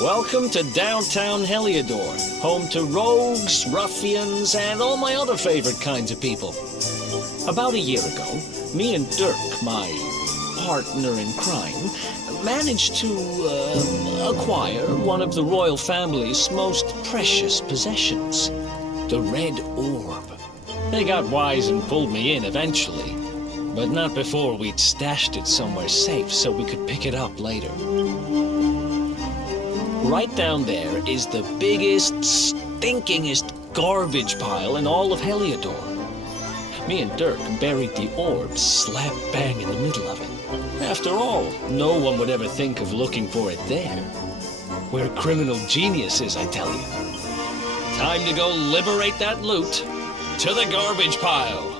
Welcome to downtown Heliodor, home to rogues, ruffians, and all my other favorite kinds of people. About a year ago, me and Derk, my partner in crime, managed to acquire one of the royal family's most precious possessions, the Red Orb. They got wise and pulled me in eventually, but not before we'd stashed it somewhere safe so we could pick it up later. Right down there is the biggest, stinkingest garbage pile in all of Heliodor. Me and Derk buried the orb slap bang in the middle of it. After all, no one would ever think of looking for it there. We're criminal geniuses, I tell you. Time to go liberate that loot to the garbage pile.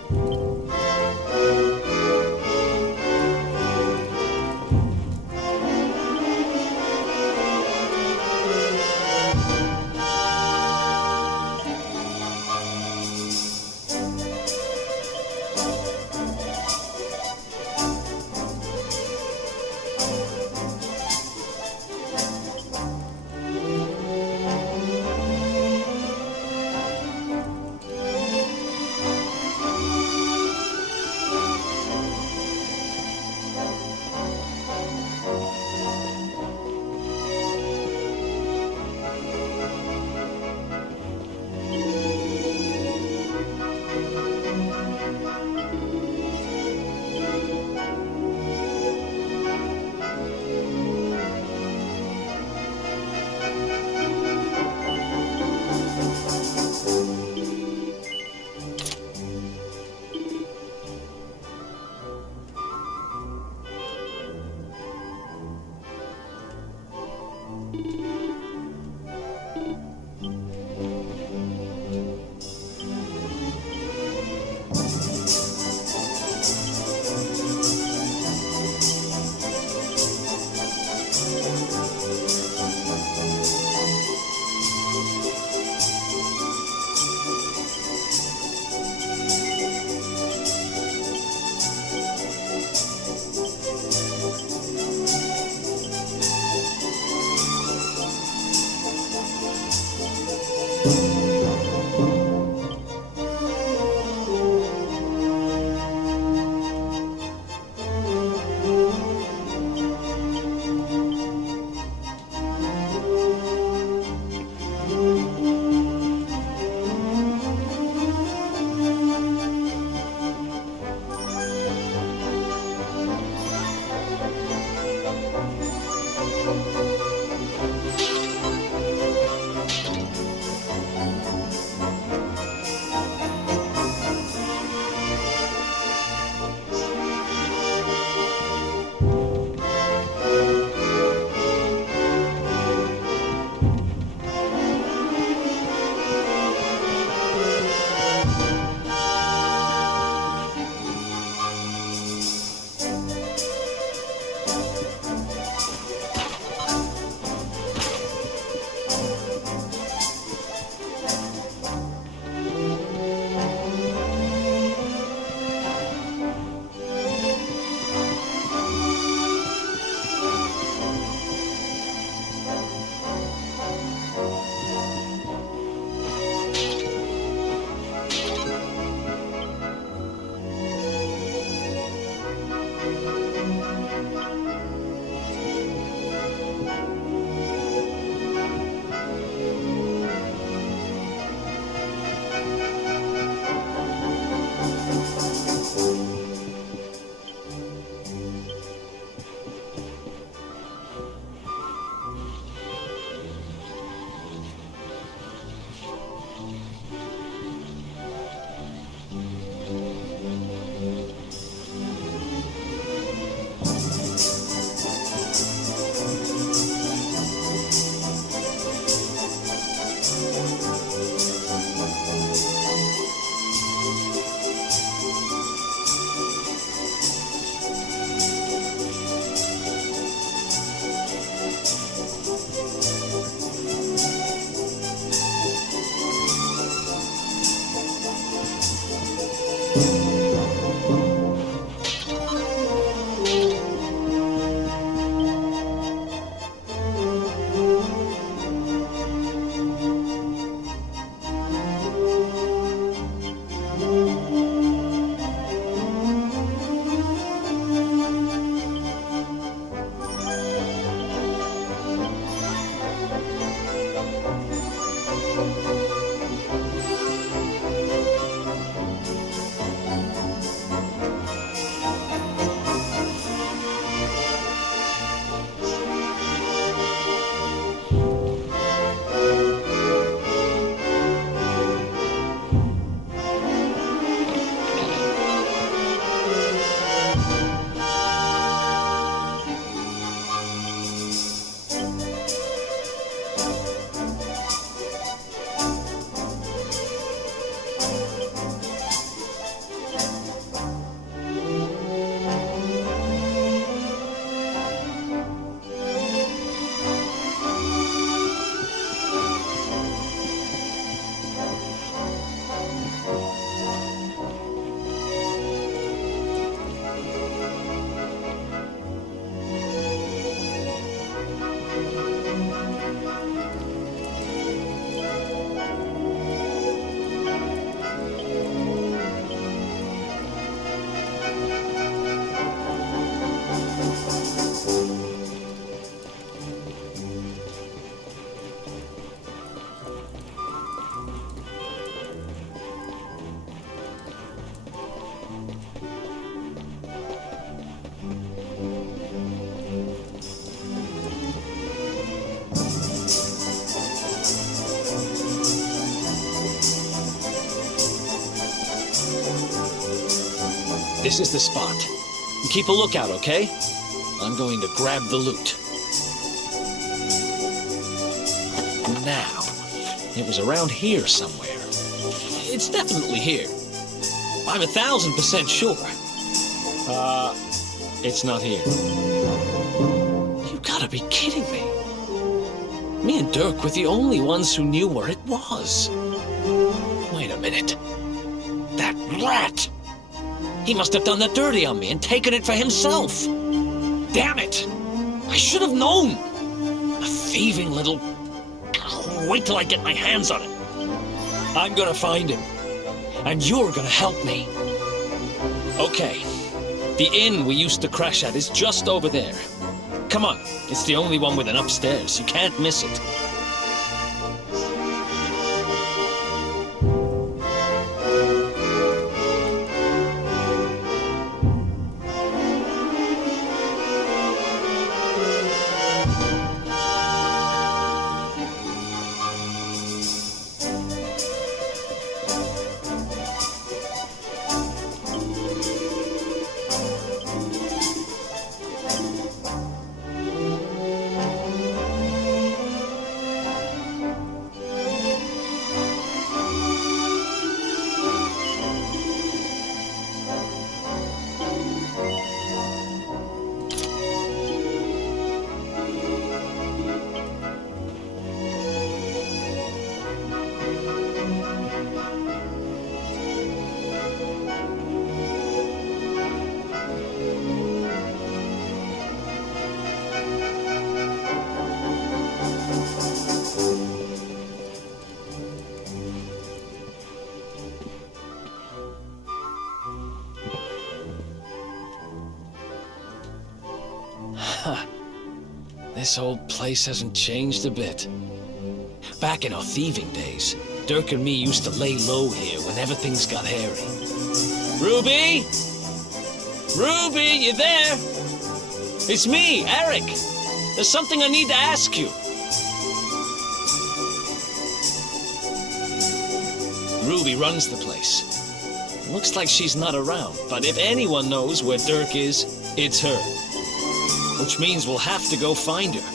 This is the spot. Keep a lookout, okay? I'm going to grab the loot. Now, it was around here somewhere. It's definitely here. I'm 1000% sure. It's not here. You gotta be kidding me. Me and Derk were the only ones who knew where it was. Wait a minute. That rat! He must have done the dirty on me and taken it for himself. Damn it! I should have known! A thieving little... Wait till I get my hands on it. I'm gonna find him. And you're gonna help me. Okay. The inn we used to crash at is just over there. Come on. It's the only one with an upstairs. You can't miss it. This old place hasn't changed a bit. Back in our thieving days, Derk and me used to lay low here whenever things got hairy. Ruby? Ruby, you there? It's me, Erik. There's something I need to ask you. Ruby runs the place. Looks like she's not around, but if anyone knows where Derk is, it's her. Which means we'll have to go find her.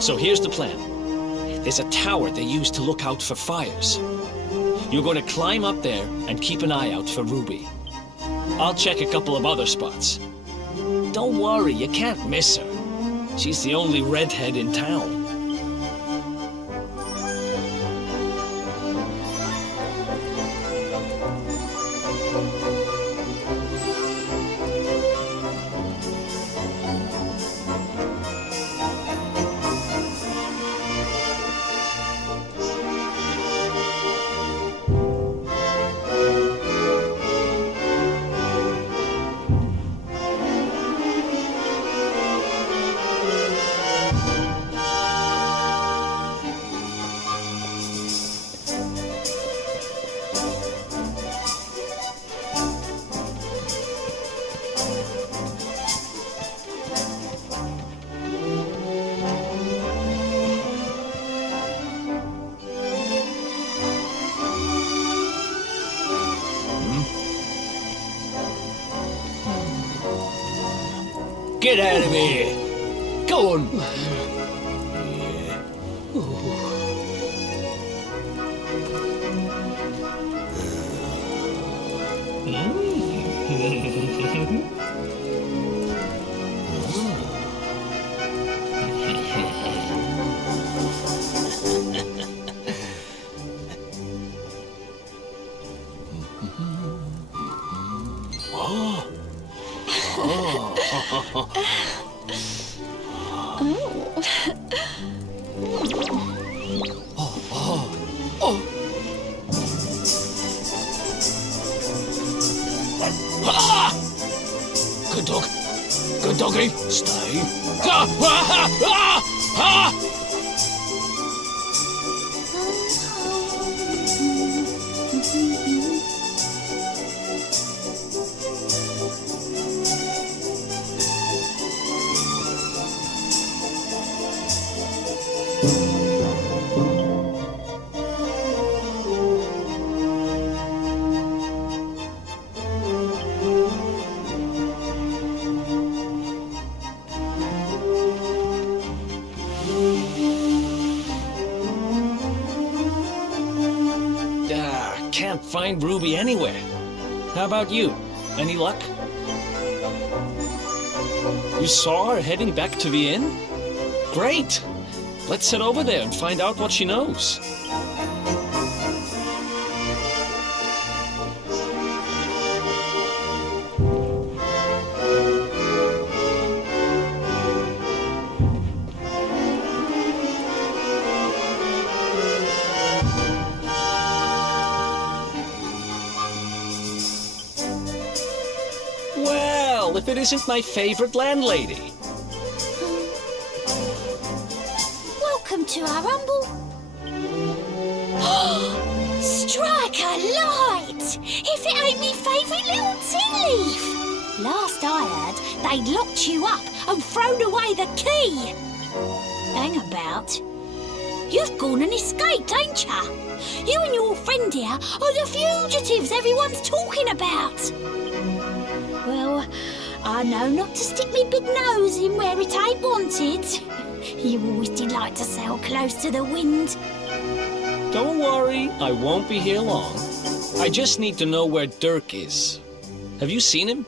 So here's the plan. There's a tower they use to look out for fires. You're going to climb up there and keep an eye out for Ruby. I'll check a couple of other spots. Don't worry, you can't miss her. She's the only redhead in town. Get out of here. Go on. Good dog. Good doggy. Stay. Can't find Ruby anywhere. How about you? Any luck? You saw her heading back to the inn? Great! Let's head over there and find out what she knows. Well, if it isn't my favorite landlady. Welcome to our humble... Strike a light! If it ain't me favourite little tea leaf! Last I heard, they'd locked you up and thrown away the key. Hang about. You've gone and escaped, ain't ya? You and your friend here are the fugitives everyone's talking about. Well, I know not to stick me big nose in where it ain't wanted. You always did like to sail close to the wind. Don't worry, I won't be here long. I just need to know where Derk is. Have you seen him?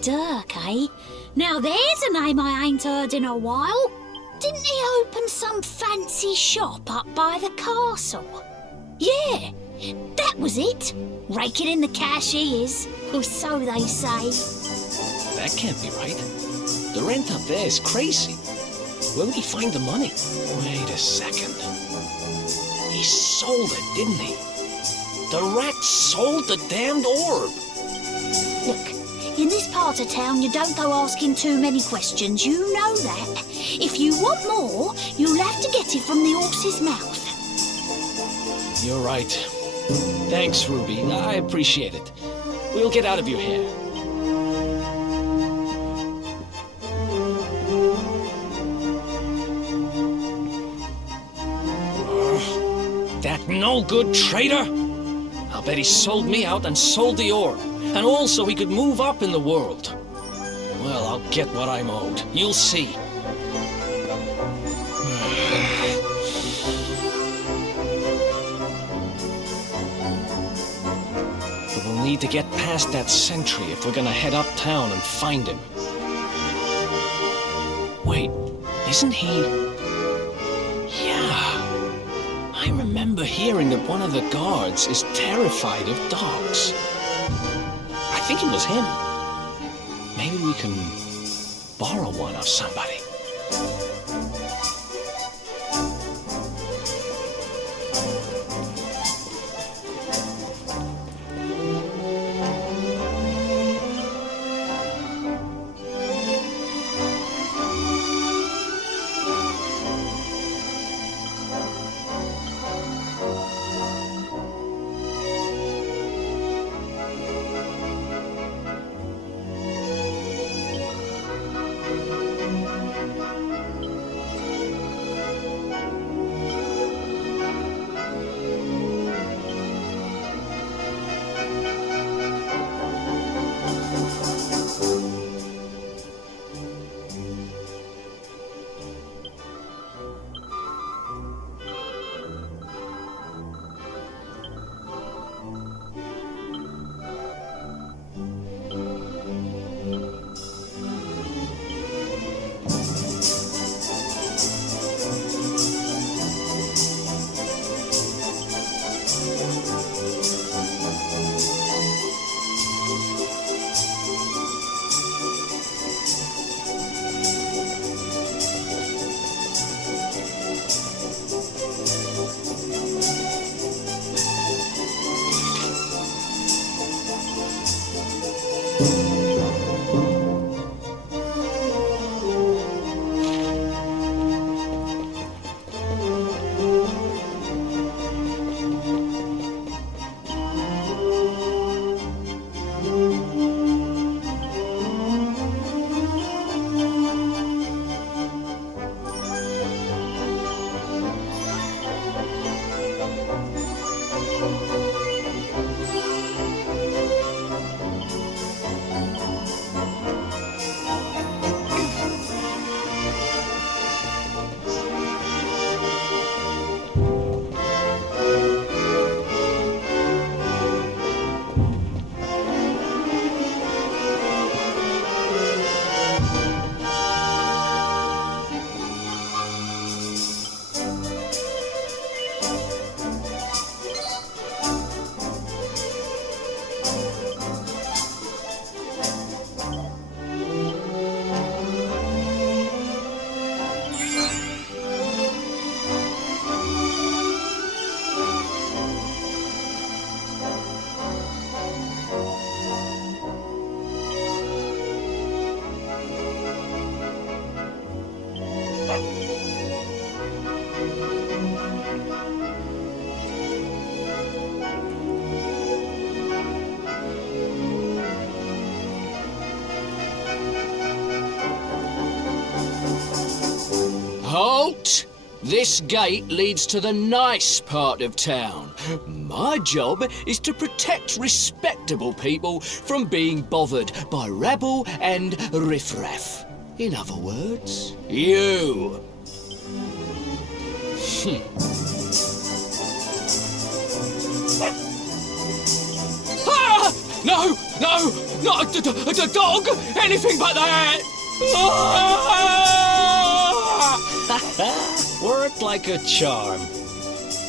Derk, eh? Now there's a name I ain't heard in a while. Didn't he open some fancy shop up by the castle? Yeah, that was it. Raking in the cash he is, or so they say. That can't be right. The rent up there is crazy. Where would he find the money? Wait a second. He sold it, didn't he? The rat sold the damned orb. Look, in this part of town you don't go asking too many questions, you know that. If you want more, you'll have to get it from the horse's mouth. You're right. Thanks, Ruby. I appreciate it. We'll get out of your hair. That no-good traitor! I'll bet he sold me out and sold the orb. And also he could move up in the world. Well, I'll get what I'm owed. You'll see. But we'll need to get past that sentry if we're gonna head uptown and find him. Wait, isn't he... Yeah. I remember hearing that one of the guards is terrified of dogs. I think it was him. Maybe we can borrow one of somebody. This gate leads to the nice part of town. My job is to protect respectable people from being bothered by rabble and riffraff. In other words, you. Ah! No! No! Not a dog! Anything but that! Ah! Worked like a charm.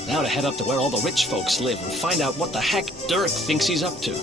Now to head up to where all the rich folks live and find out what the heck Derk thinks he's up to.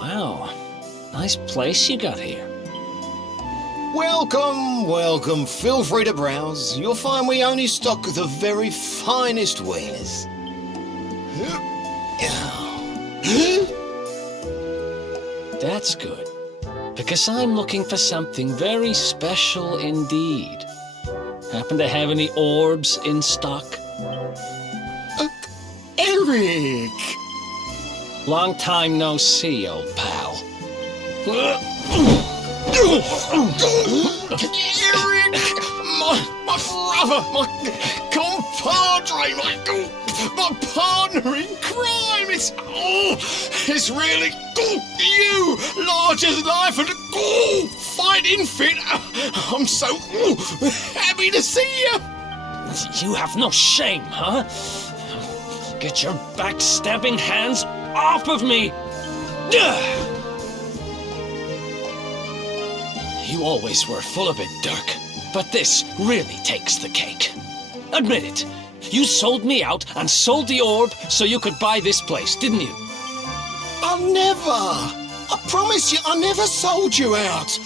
Wow, nice place you got here. Welcome, welcome. Feel free to browse. You'll find we only stock the very finest wares. That's good, because I'm looking for something very special indeed. Happen to have any orbs in stock? Erik! Long time no see, old pal. Erik! My brother, my compadre, my partner in crime. It's really you, large as life and fighting fit. I'm so happy to see you. You have no shame, huh? Get your backstabbing hands off of me! You always were full of it, Derk, but this really takes the cake. Admit it, you sold me out and sold the orb so you could buy this place, didn't you? I promise you, I never sold you out.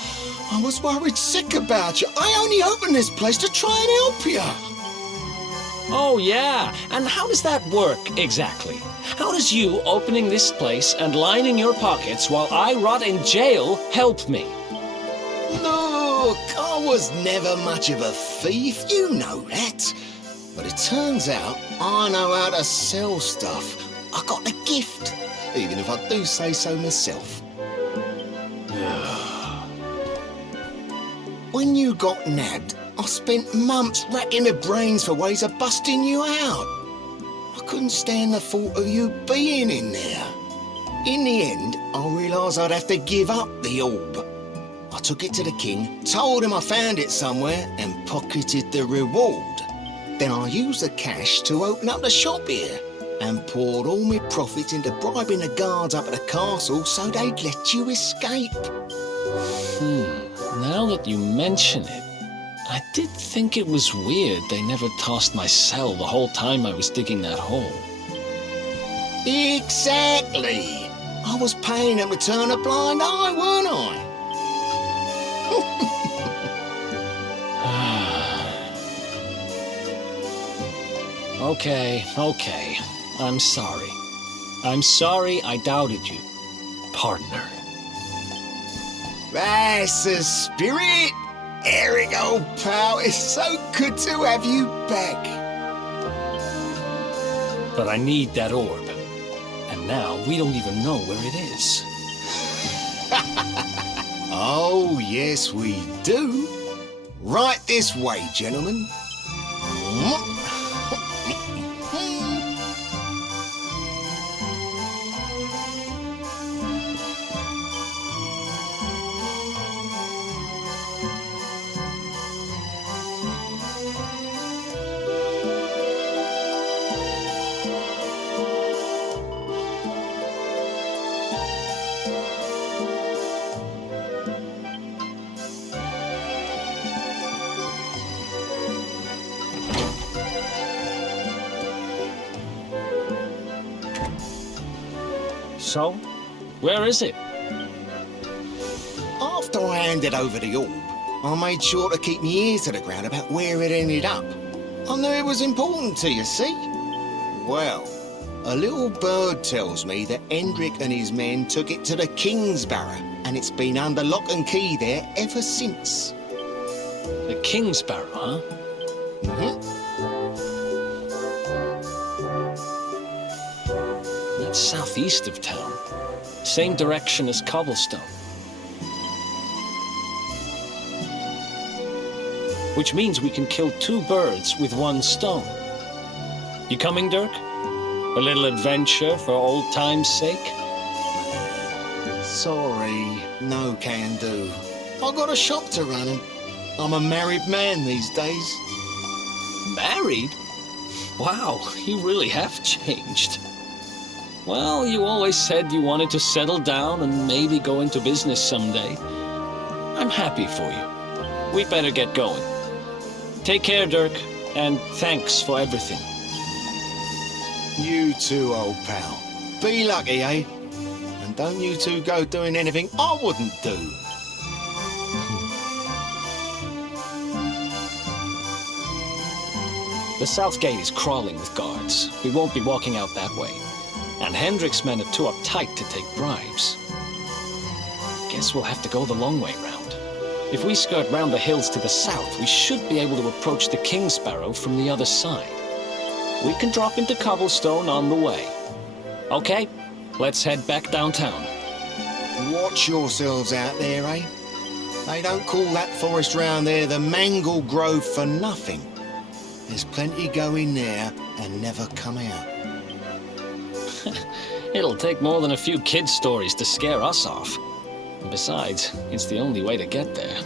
I was worried sick about you. I only opened this place to try and help you. Oh, yeah. And how does that work exactly? How does you opening this place and lining your pockets while I rot in jail help me? Look, I was never much of a thief, you know that. But it turns out I know how to sell stuff. I got the gift, even if I do say so myself. When you got nabbed, I spent months racking my brains for ways of busting you out. couldn't stand the thought of you being in there. In the end, I realised I'd have to give up the orb. I took it to the king, told him I found it somewhere, and pocketed the reward. Then I used the cash to open up the shop here, and poured all my profits into bribing the guards up at the castle so they'd let you escape. Now that you mention it, I did think it was weird they never tossed my cell the whole time I was digging that hole. Exactly! I was paying them to turn a blind eye, weren't I? Okay. I'm sorry. I'm sorry I doubted you, partner. That's the spirit! Erik, old pal, it's so good to have you back. But I need that orb. And now we don't even know where it is. Oh, yes, we do. Right this way, gentlemen. So, where is it? After I handed over the orb, I made sure to keep my ears to the ground about where it ended up. I knew it was important to you, see? Well, a little bird tells me that Hendrik and his men took it to the King's Barrow, and it's been under lock and key there ever since. The King's Barrow, huh? That's southeast of town. Same direction as Cobblestone. Which means we can kill two birds with one stone. You coming, Derk? A little adventure for old time's sake? Sorry, no can do. I got a shop to run and I'm a married man these days. Married? Wow, you really have changed. Well, you always said you wanted to settle down and maybe go into business someday. I'm happy for you. We better get going. Take care, Derk, and thanks for everything. You too, old pal. Be lucky, eh? And don't you two go doing anything I wouldn't do. The south gate is crawling with guards. We won't be walking out that way. And Hendrik's men are too uptight to take bribes. Guess we'll have to go the long way round. If we skirt round the hills to the south, we should be able to approach the King's Barrow from the other side. We can drop into Cobblestone on the way. Okay, let's head back downtown. Watch yourselves out there, eh? They don't call that forest round there the Mangle Grove for nothing. There's plenty go in there and never come out. It'll take more than a few kid stories to scare us off. And besides, it's the only way to get there.